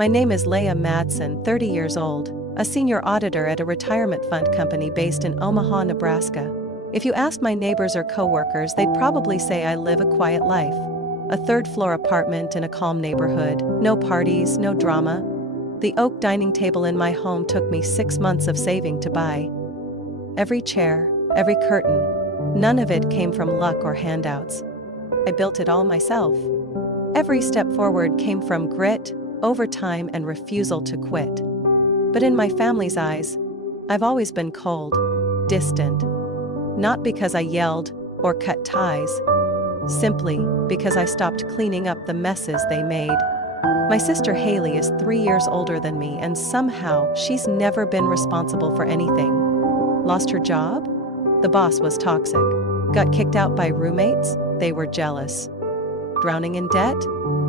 My name is Leah Madsen, 30 years old, a senior auditor at a retirement fund company based in Omaha, Nebraska. If you asked my neighbors or coworkers, they'd probably say I live a quiet life. A third-floor apartment in a calm neighborhood, no parties, no drama. The oak dining table in my home took me 6 months of saving to buy. Every chair, every curtain, none of it came from luck or handouts. I built it all myself. Every step forward came from grit, overtime, and refusal to quit. But in my family's eyes, I've always been cold, distant. Not because I yelled or cut ties, simply because I stopped cleaning up the messes they made. My sister Haley is 3 years older than me, and somehow she's never been responsible for anything. Lost her job? The boss was toxic. Got kicked out by roommates? They were jealous. Drowning in debt?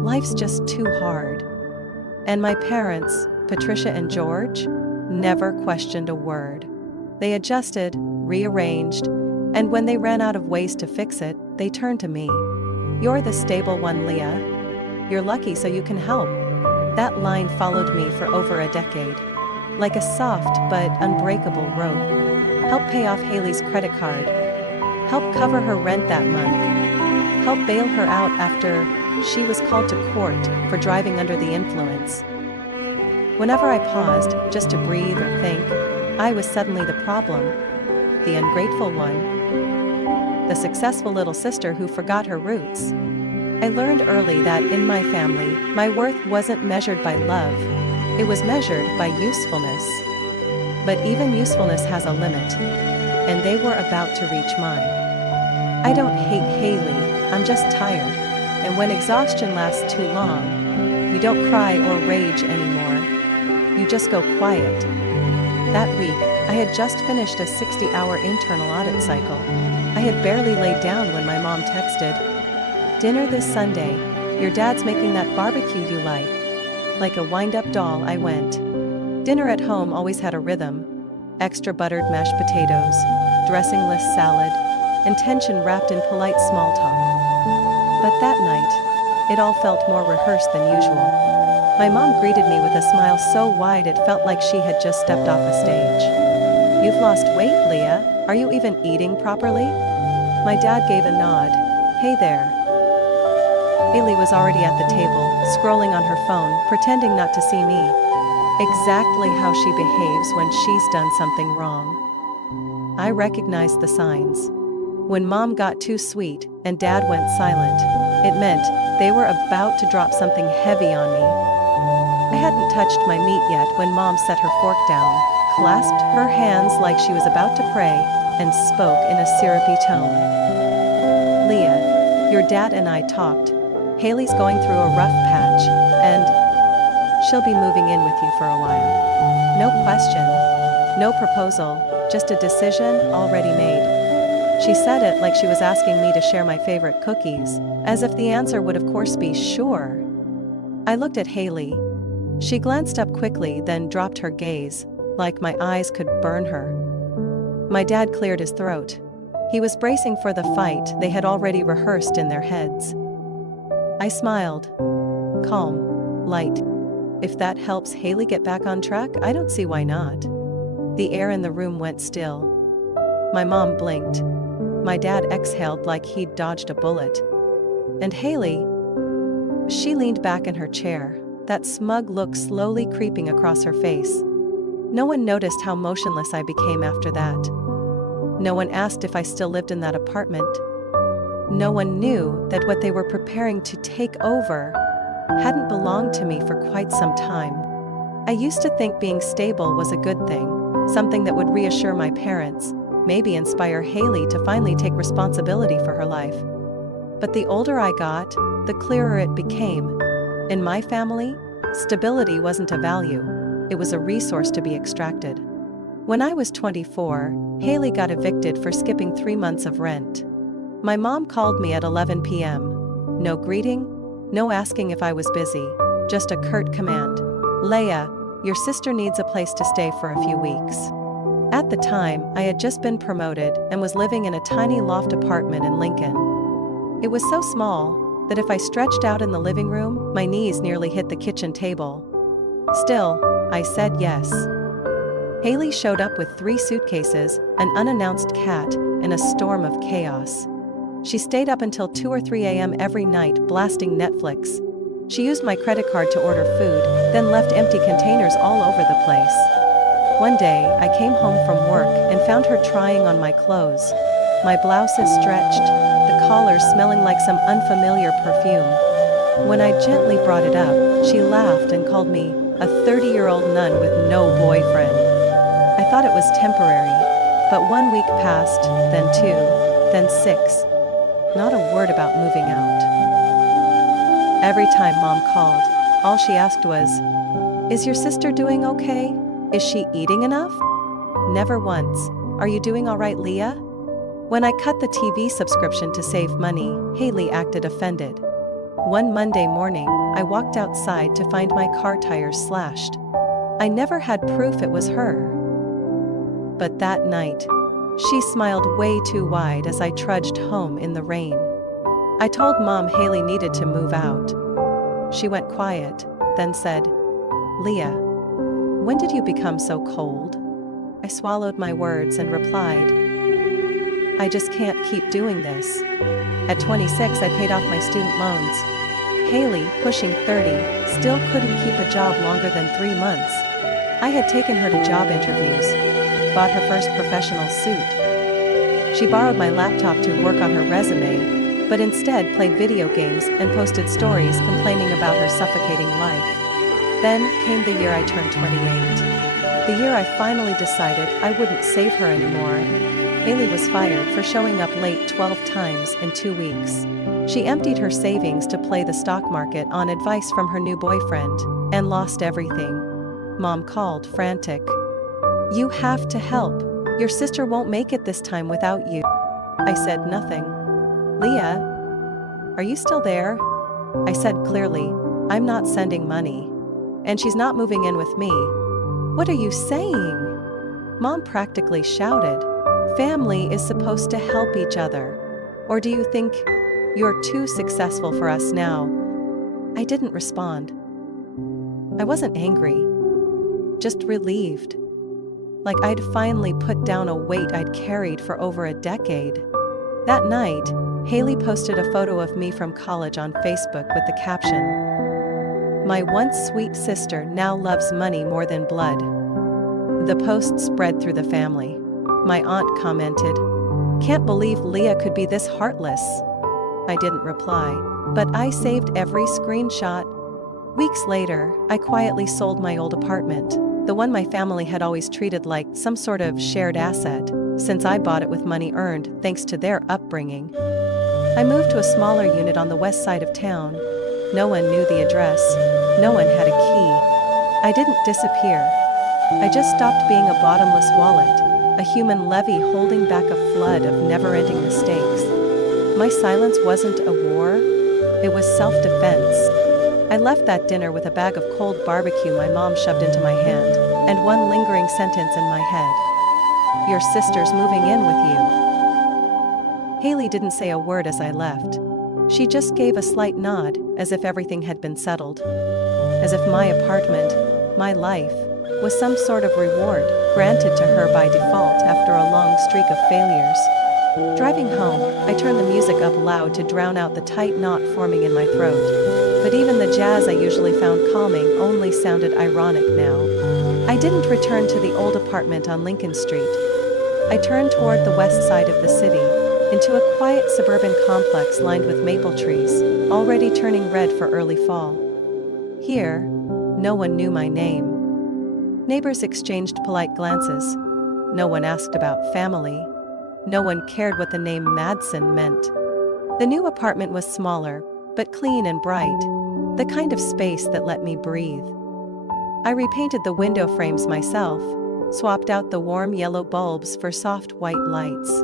Life's just too hard. And my parents, Patricia and George, never questioned a word. They adjusted, rearranged, and when they ran out of ways to fix it, they turned to me. "You're the stable one, Leah. You're lucky so you can help." That line followed me for over a decade. Like a soft but unbreakable rope. Help pay off Haley's credit card. Help cover her rent that month. Help bail her out after she was called to court for driving under the influence. Whenever I paused, just to breathe or think, I was suddenly the problem. The ungrateful one. The successful little sister who forgot her roots. I learned early that in my family, my worth wasn't measured by love. It was measured by usefulness. But even usefulness has a limit. And they were about to reach mine. I don't hate Haley, I'm just tired. And when exhaustion lasts too long, you don't cry or rage anymore. You just go quiet. That week, I had just finished a 60-hour internal audit cycle. I had barely laid down when my mom texted, "Dinner this Sunday. Your dad's making that barbecue you like." Like a wind-up doll, I went. Dinner at home always had a rhythm. Extra buttered mashed potatoes, dressing-less salad, and tension wrapped in polite small talk. But that night, it all felt more rehearsed than usual. My mom greeted me with a smile so wide it felt like she had just stepped off a stage. "You've lost weight, Leah. Are you even eating properly?" My dad gave a nod. "Hey there." Haley was already at the table, scrolling on her phone, pretending not to see me. Exactly how she behaves when she's done something wrong. I recognized the signs. When Mom got too sweet and Dad went silent, it meant they were about to drop something heavy on me. I hadn't touched my meat yet when Mom set her fork down, clasped her hands like she was about to pray, and spoke in a syrupy tone. "Leah, your dad and I talked. Haley's going through a rough patch, and she'll be moving in with you for a while. No question, no proposal, just a decision already made." She said it like she was asking me to share my favorite cookies, as if the answer would of course be sure. I looked at Haley. She glanced up quickly, then dropped her gaze, like my eyes could burn her. My dad cleared his throat. He was bracing for the fight they had already rehearsed in their heads. I smiled. Calm, light. If that helps Haley get back on track, I don't see why not. The air in the room went still. My mom blinked. My dad exhaled like he'd dodged a bullet. And Haley, she leaned back in her chair, that smug look slowly creeping across her face. No one noticed how motionless I became after that. No one asked if I still lived in that apartment. No one knew that what they were preparing to take over hadn't belonged to me for quite some time. I used to think being stable was a good thing, something that would reassure my parents, maybe inspire Haley to finally take responsibility for her life. But the older I got, the clearer it became. In my family, stability wasn't a value, it was a resource to be extracted. When I was 24, Haley got evicted for skipping 3 months of rent. My mom called me at 11 p.m. No greeting, no asking if I was busy, just a curt command. "Leah, your sister needs a place to stay for a few weeks." At the time, I had just been promoted and was living in a tiny loft apartment in Lincoln. It was so small that if I stretched out in the living room, my knees nearly hit the kitchen table. Still, I said yes. Haley showed up with 3 suitcases, an unannounced cat, and a storm of chaos. She stayed up until 2 or 3 a.m. every night blasting Netflix. She used my credit card to order food, then left empty containers all over the place. One day, I came home from work and found her trying on my clothes. My blouses stretched, the collars smelling like some unfamiliar perfume. When I gently brought it up, she laughed and called me a 30-year-old nun with no boyfriend. I thought it was temporary, but 1 week passed, then 2, then 6. Not a word about moving out. Every time Mom called, all she asked was, "Is your sister doing okay? Is she eating enough?" Never once, "Are you doing all right, Leah?" When I cut the TV subscription to save money, Haley acted offended. One Monday morning, I walked outside to find my car tires slashed. I never had proof it was her. But that night, she smiled way too wide as I trudged home in the rain. I told Mom Haley needed to move out. She went quiet, then said, "Leah, when did you become so cold?" I swallowed my words and replied, "I just can't keep doing this." At 26, I paid off my student loans. Haley, pushing 30, still couldn't keep a job longer than 3 months. I had taken her to job interviews, bought her first professional suit. She borrowed my laptop to work on her resume, but instead played video games and posted stories complaining about her suffocating life. Then came the year I turned 28. The year I finally decided I wouldn't save her anymore. Haley was fired for showing up late 12 times in 2 weeks. She emptied her savings to play the stock market on advice from her new boyfriend, and lost everything. Mom called, frantic. "You have to help. Your sister won't make it this time without you." I said nothing. "Leah, are you still there?" I said clearly, "I'm not sending money. And she's not moving in with me." "What are you saying?" Mom practically shouted. "Family is supposed to help each other. Or do you think you're too successful for us now?" I didn't respond. I wasn't angry, just relieved. Like I'd finally put down a weight I'd carried for over a decade. That night, Haley posted a photo of me from college on Facebook with the caption, "My once sweet sister now loves money more than blood." The post spread through the family. My aunt commented, "Can't believe Leah could be this heartless." I didn't reply, but I saved every screenshot. Weeks later, I quietly sold my old apartment, the one my family had always treated like some sort of shared asset, since I bought it with money earned thanks to their upbringing. I moved to a smaller unit on the west side of town. No one knew the address. No one had a key. I didn't disappear. I just stopped being a bottomless wallet, a human levee holding back a flood of never-ending mistakes. My silence wasn't a war. It was self-defense. I left that dinner with a bag of cold barbecue my mom shoved into my hand, and one lingering sentence in my head. "Your sister's moving in with you." Haley didn't say a word as I left. She just gave a slight nod, as if everything had been settled. As if my apartment, my life, was some sort of reward granted to her by default after a long streak of failures. Driving home, I turned the music up loud to drown out the tight knot forming in my throat. But even the jazz I usually found calming only sounded ironic now. I didn't return to the old apartment on Lincoln Street. I turned toward the west side of the city, into a quiet suburban complex lined with maple trees, already turning red for early fall. Here, no one knew my name. Neighbors exchanged polite glances. No one asked about family. No one cared what the name Madsen meant. The new apartment was smaller, but clean and bright, the kind of space that let me breathe. I repainted the window frames myself, swapped out the warm yellow bulbs for soft white lights.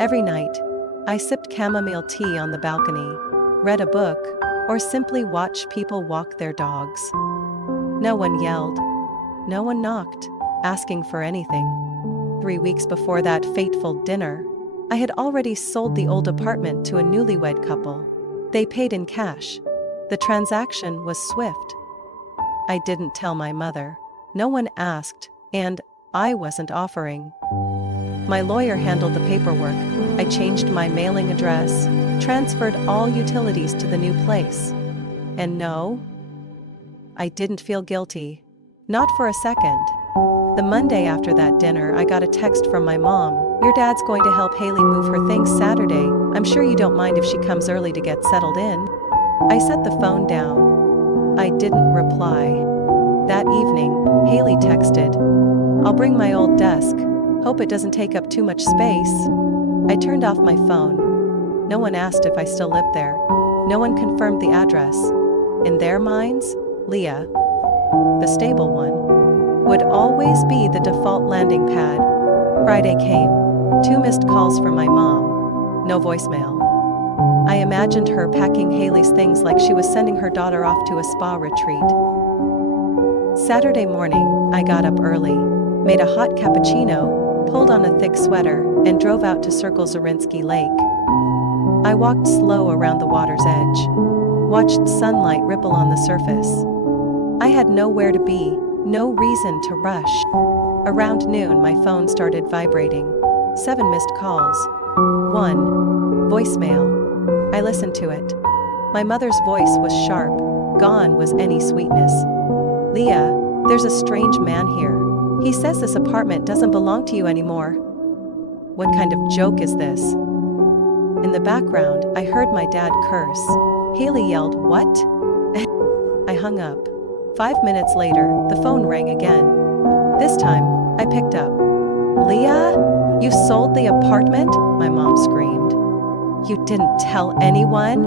Every night, I sipped chamomile tea on the balcony, read a book, or simply watched people walk their dogs. No one yelled. No one knocked, asking for anything. 3 weeks before that fateful dinner, I had already sold the old apartment to a newlywed couple. They paid in cash. The transaction was swift. I didn't tell my mother. No one asked, and I wasn't offering. My lawyer handled the paperwork. I changed my mailing address, transferred all utilities to the new place. And no, I didn't feel guilty. Not for a second. The Monday after that dinner, I got a text from my mom. "Your dad's going to help Haley move her things Saturday. I'm sure you don't mind if she comes early to get settled in." I set the phone down. I didn't reply. That evening, Haley texted, "I'll bring my old desk. Hope it doesn't take up too much space." I turned off my phone. No one asked if I still lived there. No one confirmed the address. In their minds, Leah, the stable one, would always be the default landing pad. Friday came. 2 missed calls from my mom. No voicemail. I imagined her packing Haley's things like she was sending her daughter off to a spa retreat. Saturday morning, I got up early, made a hot cappuccino, pulled on a thick sweater, and drove out to Circle Zorinsky Lake. I walked slow around the water's edge, watched sunlight ripple on the surface. I had nowhere to be, no reason to rush. Around noon, my phone started vibrating. 7 missed calls. 1 voicemail. I listened to it. My mother's voice was sharp. Gone was any sweetness. "Leah, there's a strange man here. He says this apartment doesn't belong to you anymore." What kind of joke is this? In the background, I heard my dad curse. Haley yelled, "What?" I hung up. 5 minutes later, the phone rang again. This time, I picked up. "Leah, you sold the apartment?" my mom screamed. "You didn't tell anyone?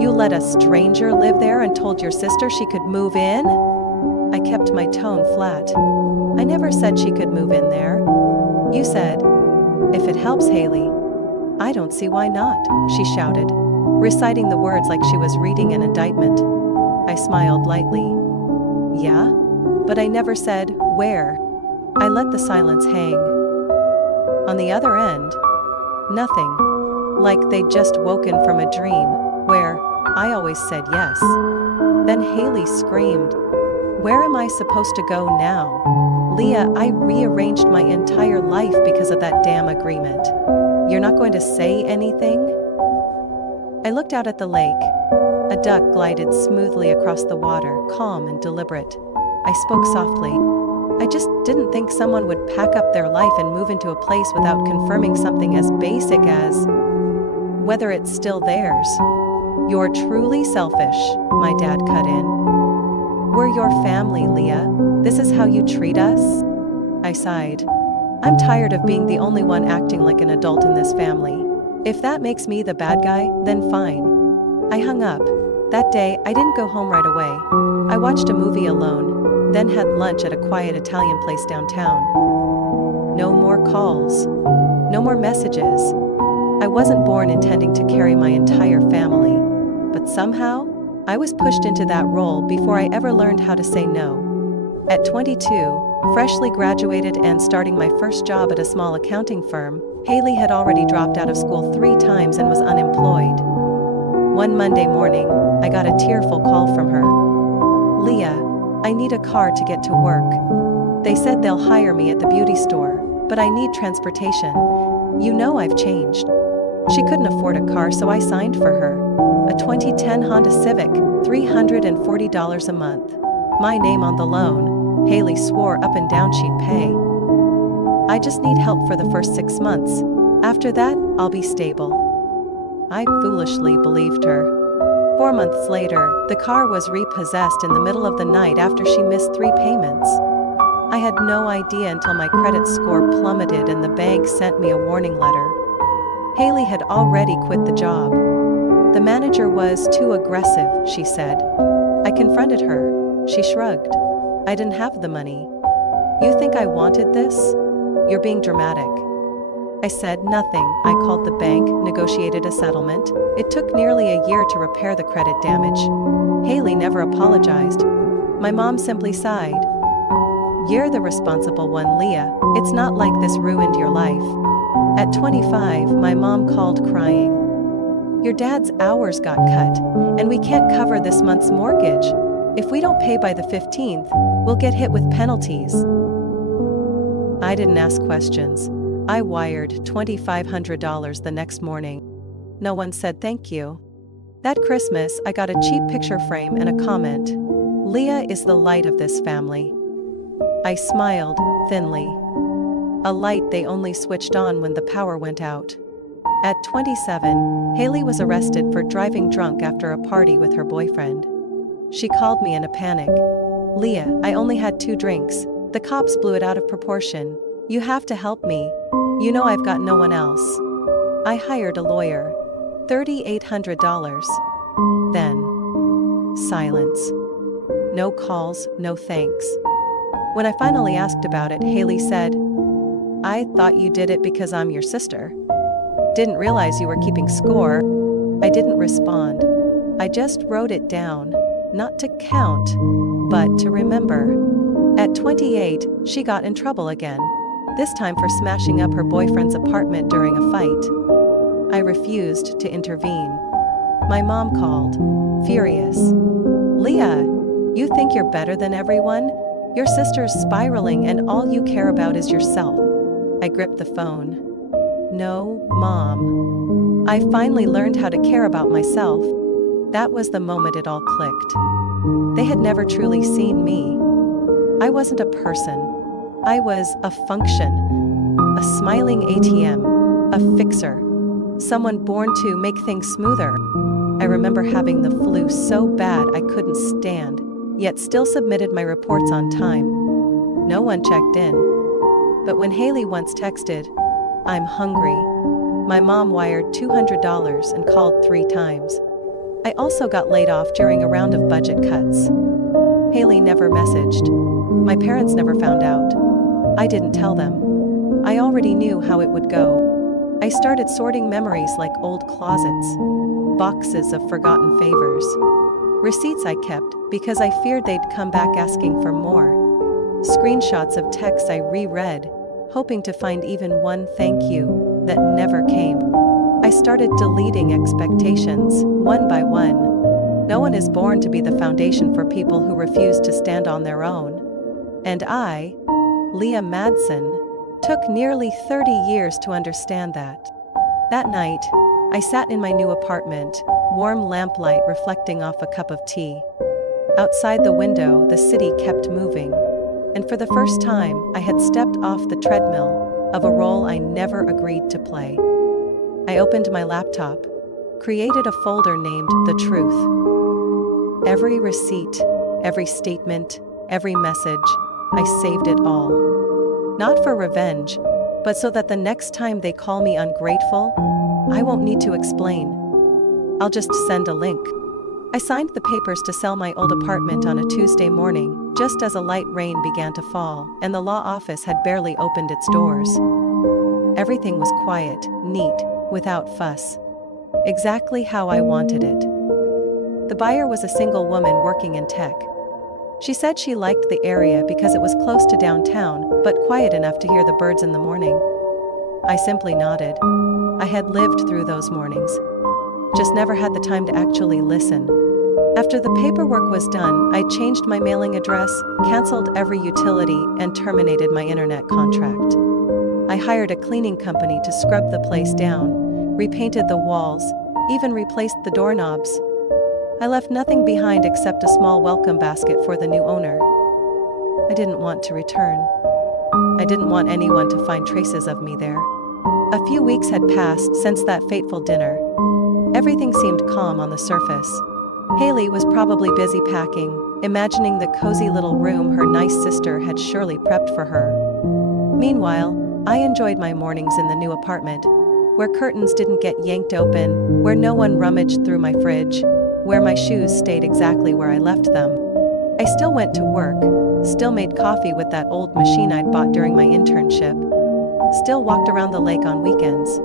You let a stranger live there and told your sister she could move in?" I kept my tone flat. "I never said she could move in there. You said, if it helps Haley." "I don't see why not," she shouted, reciting the words like she was reading an indictment. I smiled lightly. "Yeah? But I never said, where." I let the silence hang. On the other end, nothing. Like they'd just woken from a dream, where I always said yes. Then Haley screamed, "Where am I supposed to go now?" "Leah, I rearranged my entire life because of that damn agreement. You're not going to say anything?" I looked out at the lake. A duck glided smoothly across the water, calm and deliberate. I spoke softly. "I just didn't think someone would pack up their life and move into a place without confirming something as basic as whether it's still theirs." "You're truly selfish," my dad cut in. "We're your family, Leah. This is how you treat us?" I sighed. "I'm tired of being the only one acting like an adult in this family. If that makes me the bad guy, then fine." I hung up. That day, I didn't go home right away. I watched a movie alone, then had lunch at a quiet Italian place downtown. No more calls. No more messages. I wasn't born intending to carry my entire family, but somehow, I was pushed into that role before I ever learned how to say no. At 22, freshly graduated and starting my first job at a small accounting firm, Haley had already dropped out of school 3 times and was unemployed. One Monday morning, I got a tearful call from her. "Leah, I need a car to get to work. They said they'll hire me at the beauty store, but I need transportation. You know I've changed." She couldn't afford a car, so I signed for her. A 2010 Honda Civic, $340 a month. My name on the loan. Haley swore up and down she'd pay. "I just need help for the first 6 months. After that, I'll be stable." I foolishly believed her. 4 months later, the car was repossessed in the middle of the night after she missed 3 payments. I had no idea until my credit score plummeted and the bank sent me a warning letter. Haley had already quit the job. The manager was too aggressive, she said. I confronted her. She shrugged. I didn't have the money. "You think I wanted this? You're being dramatic." I said nothing. I called the bank, negotiated a settlement. It took nearly a year to repair the credit damage. Haley never apologized. My mom simply sighed. "You're the responsible one, Leah. It's not like this ruined your life." At 25, my mom called crying. "Your dad's hours got cut, and we can't cover this month's mortgage." If we don't pay by the 15th, we'll get hit with penalties." I didn't ask questions. I wired $2,500 the next morning. No one said thank you. That Christmas, I got a cheap picture frame and a comment, "Leah is the light of this family." I smiled, thinly. A light they only switched on when the power went out. At 27, Haley was arrested for driving drunk after a party with her boyfriend. She called me in a panic. "Leah, I only had 2 drinks. The cops blew it out of proportion. You have to help me. You know I've got no one else." I hired a lawyer. $3,800. Then, silence. No calls, no thanks. When I finally asked about it, Haley said, "I thought you did it because I'm your sister. Didn't realize you were keeping score." I didn't respond. I just wrote it down, not to count, but to remember. At 28, she got in trouble again, this time for smashing up her boyfriend's apartment during a fight. I refused to intervene. My mom called, furious. "Leah, you think you're better than everyone? Your sister's spiraling and all you care about is yourself." I gripped the phone. "No, Mom. I finally learned how to care about myself." That was the moment it all clicked. They had never truly seen me. I wasn't a person. I was a function. A smiling ATM. A fixer. Someone born to make things smoother. I remember having the flu so bad I couldn't stand, yet still submitted my reports on time. No one checked in. But when Haley once texted, "I'm hungry," my mom wired $200 and called 3 times. I also got laid off during a round of budget cuts. Haley never messaged. My parents never found out. I didn't tell them. I already knew how it would go. I started sorting memories like old closets, boxes of forgotten favors. Receipts I kept because I feared they'd come back asking for more. Screenshots of texts I reread, hoping to find even one thank you that never came. I started deleting expectations, one by one. No one is born to be the foundation for people who refuse to stand on their own. And I, Leah Madsen, took nearly 30 years to understand that. That night, I sat in my new apartment, warm lamplight reflecting off a cup of tea. Outside the window, the city kept moving, and for the first time, I had stepped off the treadmill of a role I never agreed to play. I opened my laptop, created a folder named The Truth. Every receipt, every statement, every message, I saved it all. Not for revenge, but so that the next time they call me ungrateful, I won't need to explain. I'll just send a link. I signed the papers to sell my old apartment on a Tuesday morning, just as a light rain began to fall, and the law office had barely opened its doors. Everything was quiet, neat, without fuss. Exactly how I wanted it. The buyer was a single woman working in tech. She said she liked the area because it was close to downtown, but quiet enough to hear the birds in the morning. I simply nodded. I had lived through those mornings. Just never had the time to actually listen. After the paperwork was done, I changed my mailing address, canceled every utility, and terminated my internet contract. I hired a cleaning company to scrub the place down, repainted the walls, even replaced the doorknobs. I left nothing behind except a small welcome basket for the new owner. I didn't want to return. I didn't want anyone to find traces of me there. A few weeks had passed since that fateful dinner. Everything seemed calm on the surface. Haley was probably busy packing, imagining the cozy little room her nice sister had surely prepped for her. Meanwhile, I enjoyed my mornings in the new apartment, where curtains didn't get yanked open, where no one rummaged through my fridge, where my shoes stayed exactly where I left them. I still went to work, still made coffee with that old machine I'd bought during my internship, still walked around the lake on weekends.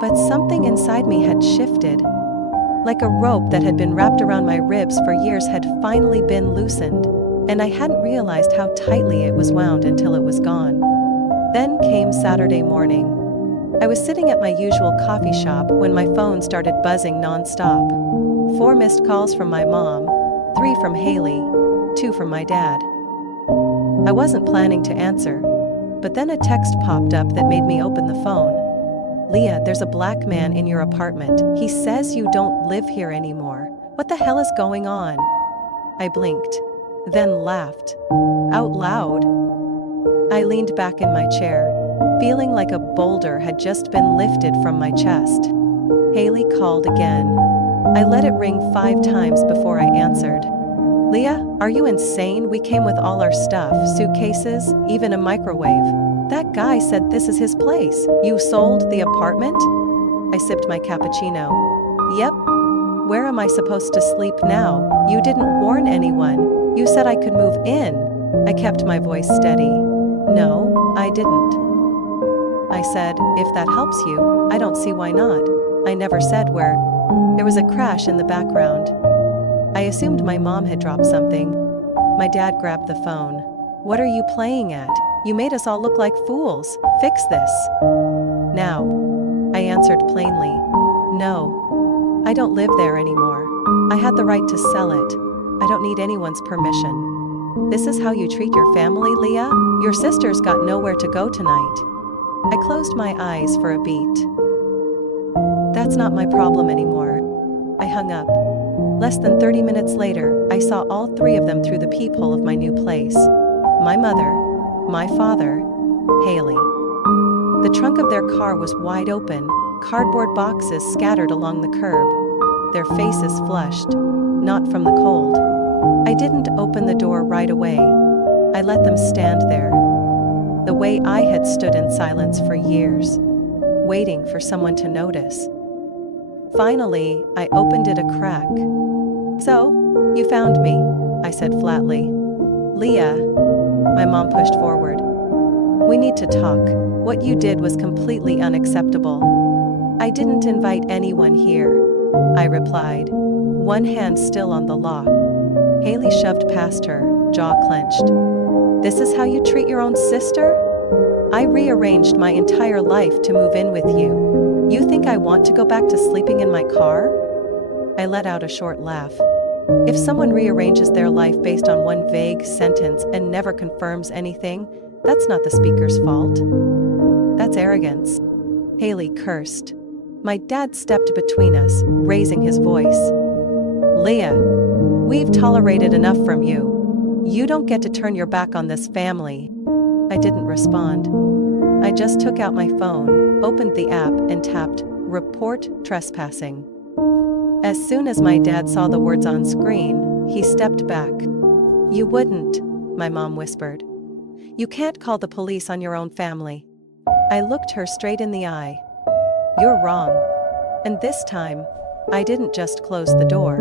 But something inside me had shifted. Like a rope that had been wrapped around my ribs for years had finally been loosened, and I hadn't realized how tightly it was wound until it was gone. Then came Saturday morning. I was sitting at my usual coffee shop when my phone started buzzing non-stop. 4 missed calls from my mom, 3 from Haley, 2 from my dad. I wasn't planning to answer, but then a text popped up that made me open the phone. Leah, there's a black man in your apartment. He says you don't live here anymore. What the hell is going on? I blinked, then laughed. Out loud. I leaned back in my chair, feeling like a boulder had just been lifted from my chest. Haley called again. I let it ring 5 times before I answered. Leah, are you insane? We came with all our stuff, suitcases, even a microwave. That guy said this is his place. You sold the apartment? I sipped my cappuccino. Yep. Where am I supposed to sleep now? You didn't warn anyone. You said I could move in. I kept my voice steady. No, I didn't. I said, if that helps you, I don't see why not. I never said where. There was a crash in the background. I assumed my mom had dropped something. My dad grabbed the phone. What are you playing at? You made us all look like fools. Fix this. Now. I answered plainly. No. I don't live there anymore. I had the right to sell it. I don't need anyone's permission. This is how you treat your family, Leah? Your sister's got nowhere to go tonight. I closed my eyes for a beat. That's not my problem anymore. I hung up. Less than 30 minutes later, I saw all 3 of them through the peephole of my new place. My mother, my father, Haley. The trunk of their car was wide open, cardboard boxes scattered along the curb. Their faces flushed, not from the cold. I didn't open the door right away. I let them stand there. The way I had stood in silence for years, waiting for someone to notice. Finally, I opened it a crack. So, you found me, I said flatly. Leah, my mom pushed forward. We need to talk. What you did was completely unacceptable. I didn't invite anyone here, I replied, one hand still on the lock. Haley shoved past her, jaw clenched. This is how you treat your own sister? I rearranged my entire life to move in with you. You think I want to go back to sleeping in my car? I let out a short laugh. If someone rearranges their life based on one vague sentence and never confirms anything, that's not the speaker's fault. That's arrogance. Haley cursed. My dad stepped between us, raising his voice. Leah, we've tolerated enough from you. You don't get to turn your back on this family. I didn't respond. I just took out my phone, opened the app, and tapped Report Trespassing. As soon as my dad saw the words on screen, he stepped back. You wouldn't, my mom whispered. You can't call the police on your own family. I looked her straight in the eye. You're wrong. And this time, I didn't just close the door.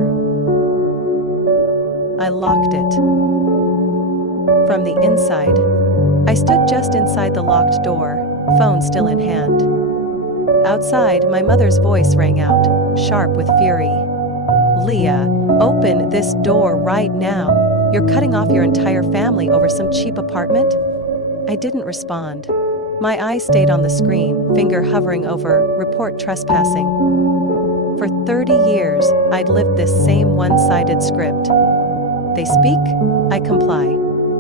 I locked it. From the inside, I stood just inside the locked door, phone still in hand. Outside, my mother's voice rang out, sharp with fury. Leah, open this door right now. You're cutting off your entire family over some cheap apartment? I didn't respond. My eyes stayed on the screen, finger hovering over Report Trespassing. For 30 years, I'd lived this same one-sided script. They speak, I comply.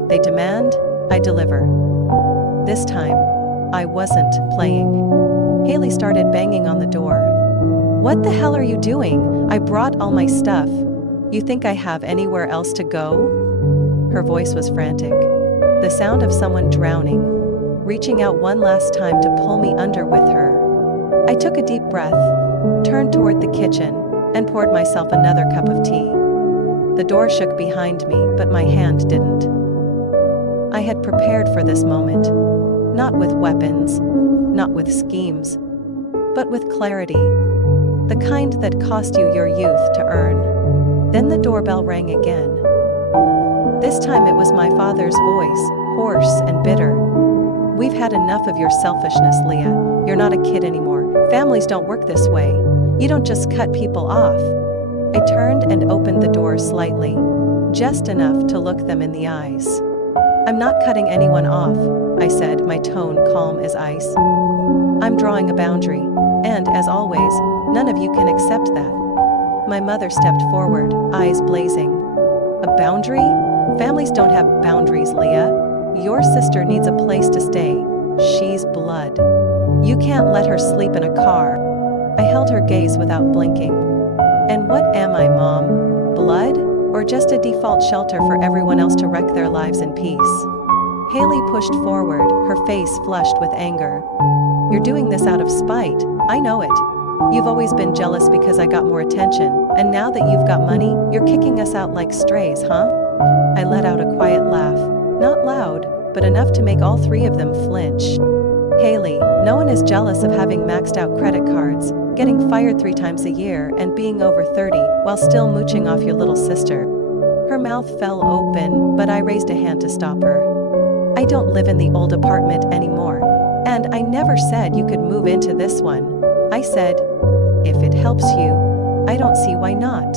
They demand, I deliver. This time, I wasn't playing. Haley started banging on the door. What the hell are you doing? I brought all my stuff. You think I have anywhere else to go? Her voice was frantic. The sound of someone drowning, reaching out one last time to pull me under with her. I took a deep breath, turned toward the kitchen, and poured myself another cup of tea. The door shook behind me, but my hand didn't. I had prepared for this moment, not with weapons, not with schemes, but with clarity, the kind that cost you your youth to earn. Then the doorbell rang again. This time it was my father's voice, hoarse and bitter. We've had enough of your selfishness, Leah. You're not a kid anymore. Families don't work this way. You don't just cut people off. I turned and opened the door slightly, just enough to look them in the eyes. I'm not cutting anyone off, I said, my tone calm as ice. I'm drawing a boundary, and as always, none of you can accept that. My mother stepped forward, eyes blazing. A boundary? Families don't have boundaries, Leah. Your sister needs a place to stay. She's blood. You can't let her sleep in a car. I held her gaze without blinking. And what am I, Mom? Blood? Or just a default shelter for everyone else to wreck their lives in peace? Haley pushed forward, her face flushed with anger. You're doing this out of spite. I know it. You've always been jealous because I got more attention, and now that you've got money, you're kicking us out like strays, huh? I let out a quiet laugh, not loud, but enough to make all three of them flinch. Haley, no one is jealous of having maxed out credit cards, getting fired 3 times a year, and being over 30 while still mooching off your little sister. Her mouth fell open, but I raised a hand to stop her. I don't live in the old apartment anymore, and I never said you could move into this one. I said, if it helps you, I don't see why not.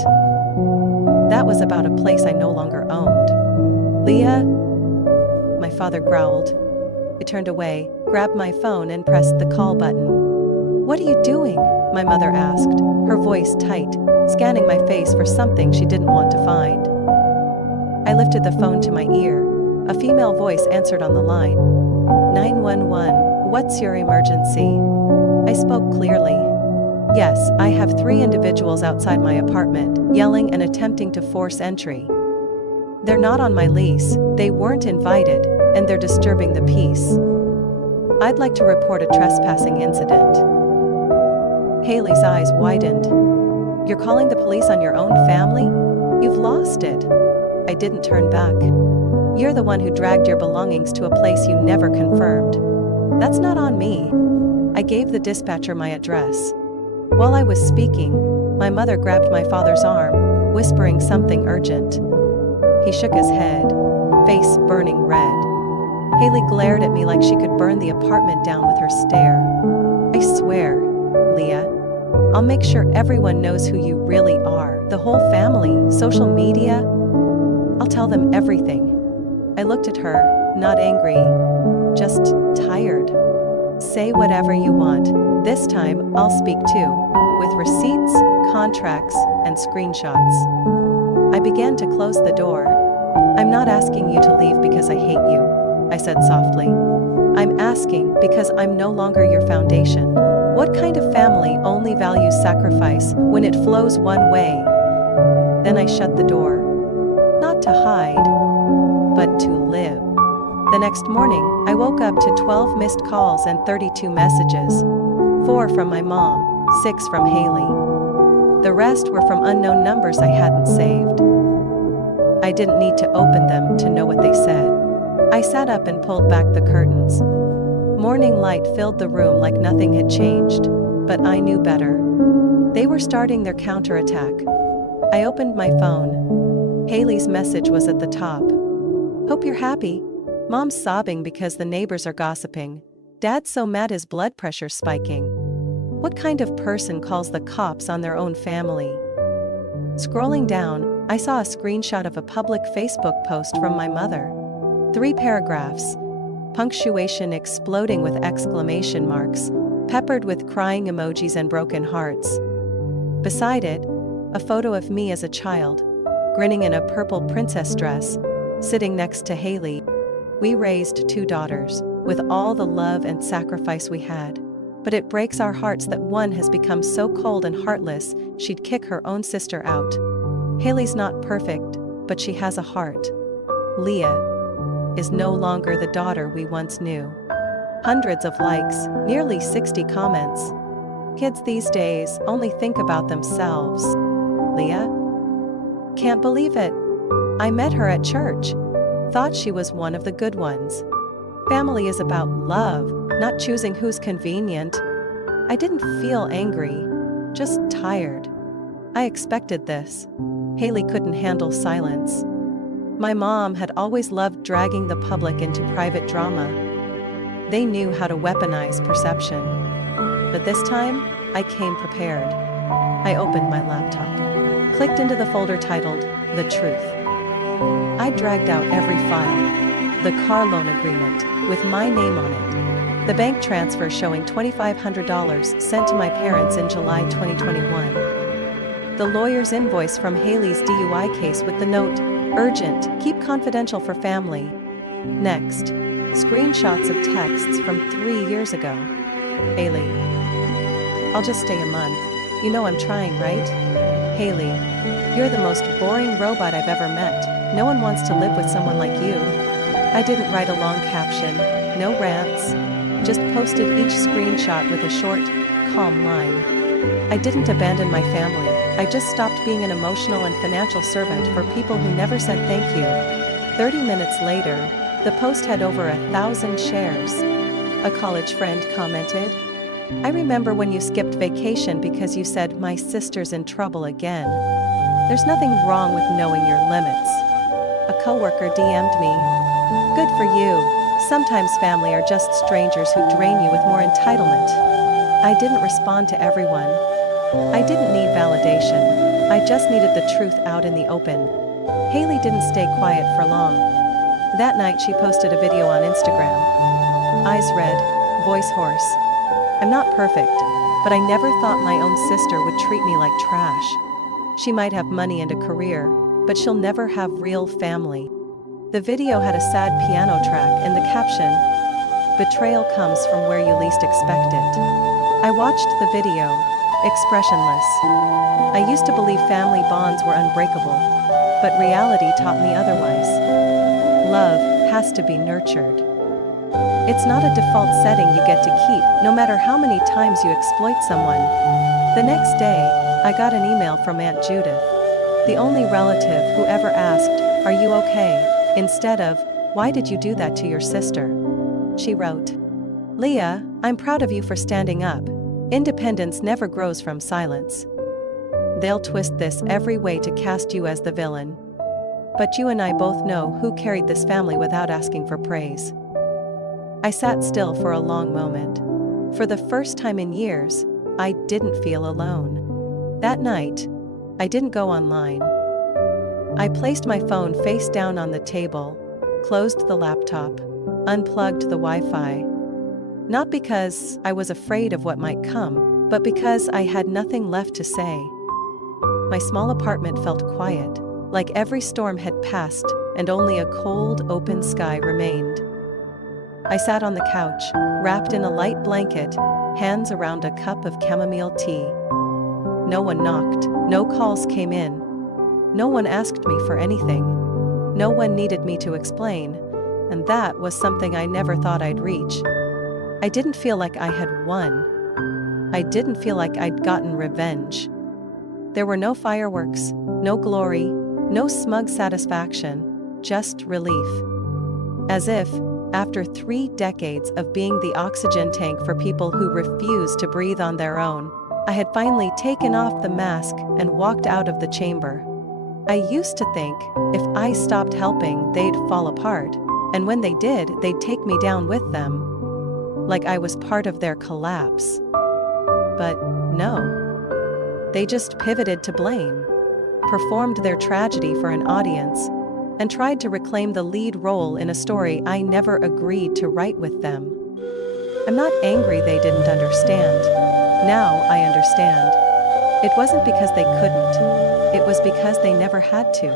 That was about a place I no longer owned. Leah? My father growled. I turned away, grabbed my phone and pressed the call button. What are you doing? My mother asked, her voice tight, scanning my face for something she didn't want to find. I lifted the phone to my ear. A female voice answered on the line. 911, what's your emergency? I spoke clearly. Yes, I have 3 individuals outside my apartment, yelling and attempting to force entry. They're not on my lease, they weren't invited, and they're disturbing the peace. I'd like to report a trespassing incident. Haley's eyes widened. You're calling the police on your own family? You've lost it. I didn't turn back. You're the one who dragged your belongings to a place you never confirmed. That's not on me. I gave the dispatcher my address. While I was speaking, my mother grabbed my father's arm, whispering something urgent. He shook his head, face burning red. Haley glared at me like she could burn the apartment down with her stare. I swear, Leah, I'll make sure everyone knows who you really are. The whole family, social media. I'll tell them everything. I looked at her, not angry, just tired. Say whatever you want. This time, I'll speak too, with receipts, contracts, and screenshots. I began to close the door. I'm not asking you to leave because I hate you, I said softly. I'm asking because I'm no longer your foundation. What kind of family only values sacrifice when it flows one way? Then I shut the door. Not to hide, but to live. The next morning, I woke up to 12 missed calls and 32 messages. 4 from my mom, 6 from Haley. The rest were from unknown numbers I hadn't saved. I didn't need to open them to know what they said. I sat up and pulled back the curtains. Morning light filled the room like nothing had changed, but I knew better. They were starting their counterattack. I opened my phone. Haley's message was at the top. Hope you're happy. Mom's sobbing because the neighbors are gossiping. Dad's so mad his blood pressure's spiking. What kind of person calls the cops on their own family? Scrolling down, I saw a screenshot of a public Facebook post from my mother. 3 paragraphs. Punctuation exploding with exclamation marks, peppered with crying emojis and broken hearts. Beside it, a photo of me as a child, grinning in a purple princess dress, sitting next to Haley. We raised 2 daughters, with all the love and sacrifice we had. But it breaks our hearts that one has become so cold and heartless, she'd kick her own sister out. Haley's not perfect, but she has a heart. Leah is no longer the daughter we once knew. Hundreds of likes, nearly 60 comments. Kids these days only think about themselves. Leah? Can't believe it. I met her at church. Thought she was one of the good ones. Family is about love, not choosing who's convenient. I didn't feel angry, just tired. I expected this. Haley couldn't handle silence. My mom had always loved dragging the public into private drama. They knew how to weaponize perception. But this time, I came prepared. I opened my laptop, clicked into the folder titled, The Truth. I dragged out every file. The car loan agreement, with my name on it. The bank transfer showing $2,500 sent to my parents in July 2021. The lawyer's invoice from Haley's DUI case with the note, Urgent, keep confidential for family. Next. Screenshots of texts from 3 years ago. Haley. I'll just stay a month. You know I'm trying, right? Haley. You're the most boring robot I've ever met. No one wants to live with someone like you. I didn't write a long caption, no rants. Just posted each screenshot with a short, calm line. I didn't abandon my family. I just stopped being an emotional and financial servant for people who never said thank you. 30 minutes later, the post had over 1,000 shares. A college friend commented, I remember when you skipped vacation because you said my sister's in trouble again. There's nothing wrong with knowing your limits. A coworker DM'd me. Good for you. Sometimes family are just strangers who drain you with more entitlement. I didn't respond to everyone. I didn't need validation. I just needed the truth out in the open. Haley didn't stay quiet for long. That night she posted a video on Instagram. Eyes red, voice hoarse. I'm not perfect, but I never thought my own sister would treat me like trash. She might have money and a career, but she'll never have real family. The video had a sad piano track and the caption, Betrayal comes from where you least expect it. I watched the video, expressionless. I used to believe family bonds were unbreakable, but reality taught me otherwise. Love has to be nurtured. It's not a default setting you get to keep, no matter how many times you exploit someone. The next day, I got an email from Aunt Judith, the only relative who ever asked, Are you okay? Instead of, Why did you do that to your sister? She wrote, Leah, I'm proud of you for standing up. Independence never grows from silence. They'll twist this every way to cast you as the villain. But you and I both know who carried this family without asking for praise. I sat still for a long moment. For the first time in years, I didn't feel alone. That night, I didn't go online. I placed my phone face down on the table, closed the laptop, unplugged the Wi-Fi. Not because I was afraid of what might come, but because I had nothing left to say. My small apartment felt quiet, like every storm had passed and only a cold, open sky remained. I sat on the couch, wrapped in a light blanket, hands around a cup of chamomile tea. No one knocked, no calls came in. No one asked me for anything. No one needed me to explain, and that was something I never thought I'd reach. I didn't feel like I had won. I didn't feel like I'd gotten revenge. There were no fireworks, no glory, no smug satisfaction, just relief. As if, after 3 decades of being the oxygen tank for people who refuse to breathe on their own, I had finally taken off the mask and walked out of the chamber. I used to think, if I stopped helping, they'd fall apart, and when they did, they'd take me down with them. Like I was part of their collapse. But no. They just pivoted to blame, performed their tragedy for an audience, and tried to reclaim the lead role in a story I never agreed to write with them. I'm not angry they didn't understand. Now I understand. It wasn't because they couldn't. It was because they never had to.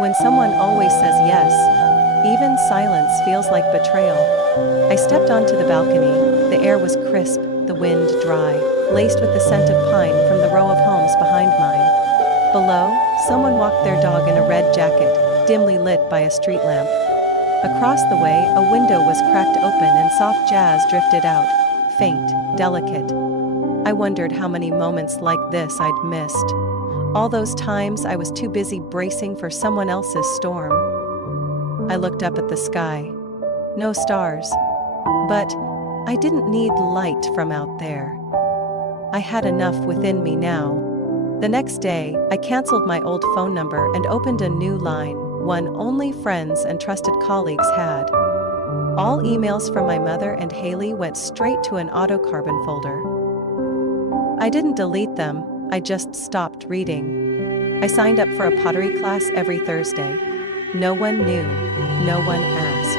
When someone always says yes, even silence feels like betrayal. I stepped onto the balcony. The air was crisp, the wind dry, laced with the scent of pine from the row of homes behind mine. Below, someone walked their dog in a red jacket, dimly lit by a street lamp. Across the way, a window was cracked open and soft jazz drifted out, faint, delicate. I wondered how many moments like this I'd missed. All those times I was too busy bracing for someone else's storm. I looked up at the sky. No stars. But I didn't need light from out there. I had enough within me now. The next day, I canceled my old phone number and opened a new line, one only friends and trusted colleagues had. All emails from my mother and Haley went straight to an autocarbon folder. I didn't delete them, I just stopped reading. I signed up for a pottery class every Thursday. No one knew, no one asked.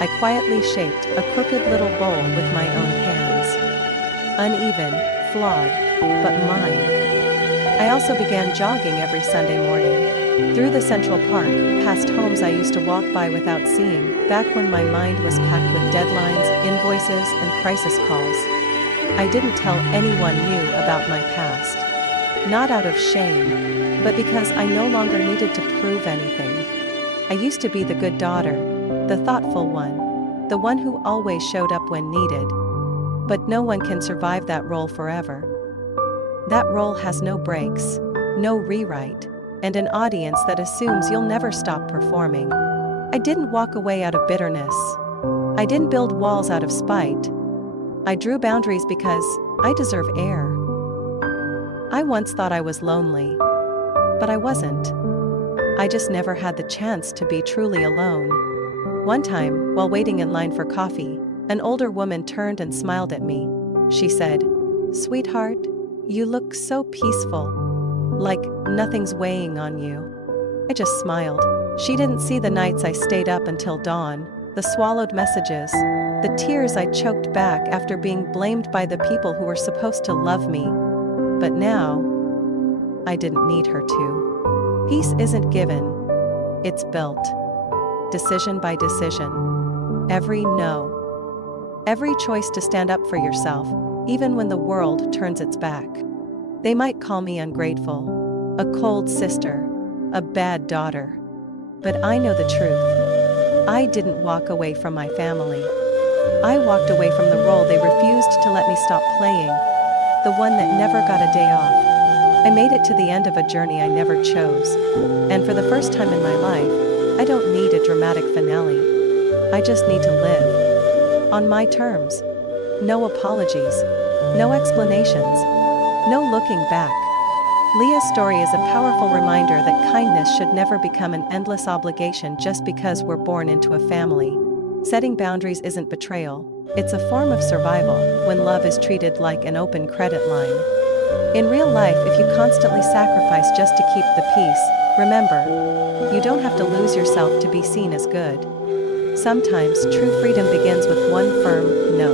I quietly shaped a crooked little bowl with my own hands. Uneven, flawed, but mine. I also began jogging every Sunday morning. Through the Central Park, past homes I used to walk by without seeing, back when my mind was packed with deadlines, invoices, and crisis calls. I didn't tell anyone new about my past. Not out of shame, but because I no longer needed to prove anything. I used to be the good daughter, the thoughtful one, the one who always showed up when needed. But no one can survive that role forever. That role has no breaks, no rewrite, and an audience that assumes you'll never stop performing. I didn't walk away out of bitterness. I didn't build walls out of spite. I drew boundaries because I deserve air. I once thought I was lonely, but I wasn't. I just never had the chance to be truly alone. One time, while waiting in line for coffee, an older woman turned and smiled at me. She said, "Sweetheart, you look so peaceful. Like nothing's weighing on you." I just smiled. She didn't see the nights I stayed up until dawn, the swallowed messages, the tears I choked back after being blamed by the people who were supposed to love me. But now, I didn't need her to. Peace isn't given, it's built. Decision by decision. Every no. Every choice to stand up for yourself, even when the world turns its back. They might call me ungrateful, a cold sister, a bad daughter. But I know the truth. I didn't walk away from my family. I walked away from the role they refused to let me stop playing, the one that never got a day off. I made it to the end of a journey I never chose. And for the first time in my life, I don't need a dramatic finale. I just need to live. On my terms. No apologies. No explanations. No looking back. Leah's story is a powerful reminder that kindness should never become an endless obligation just because we're born into a family. Setting boundaries isn't betrayal, it's a form of survival when love is treated like an open credit line. In real life, if you constantly sacrifice just to keep the peace, remember, you don't have to lose yourself to be seen as good. Sometimes true freedom begins with one firm no.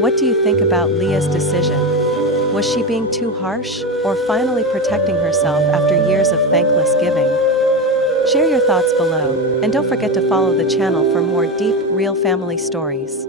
What do you think about Leah's decision? Was she being too harsh, or finally protecting herself after years of thankless giving? Share your thoughts below, and don't forget to follow the channel for more deep, real family stories.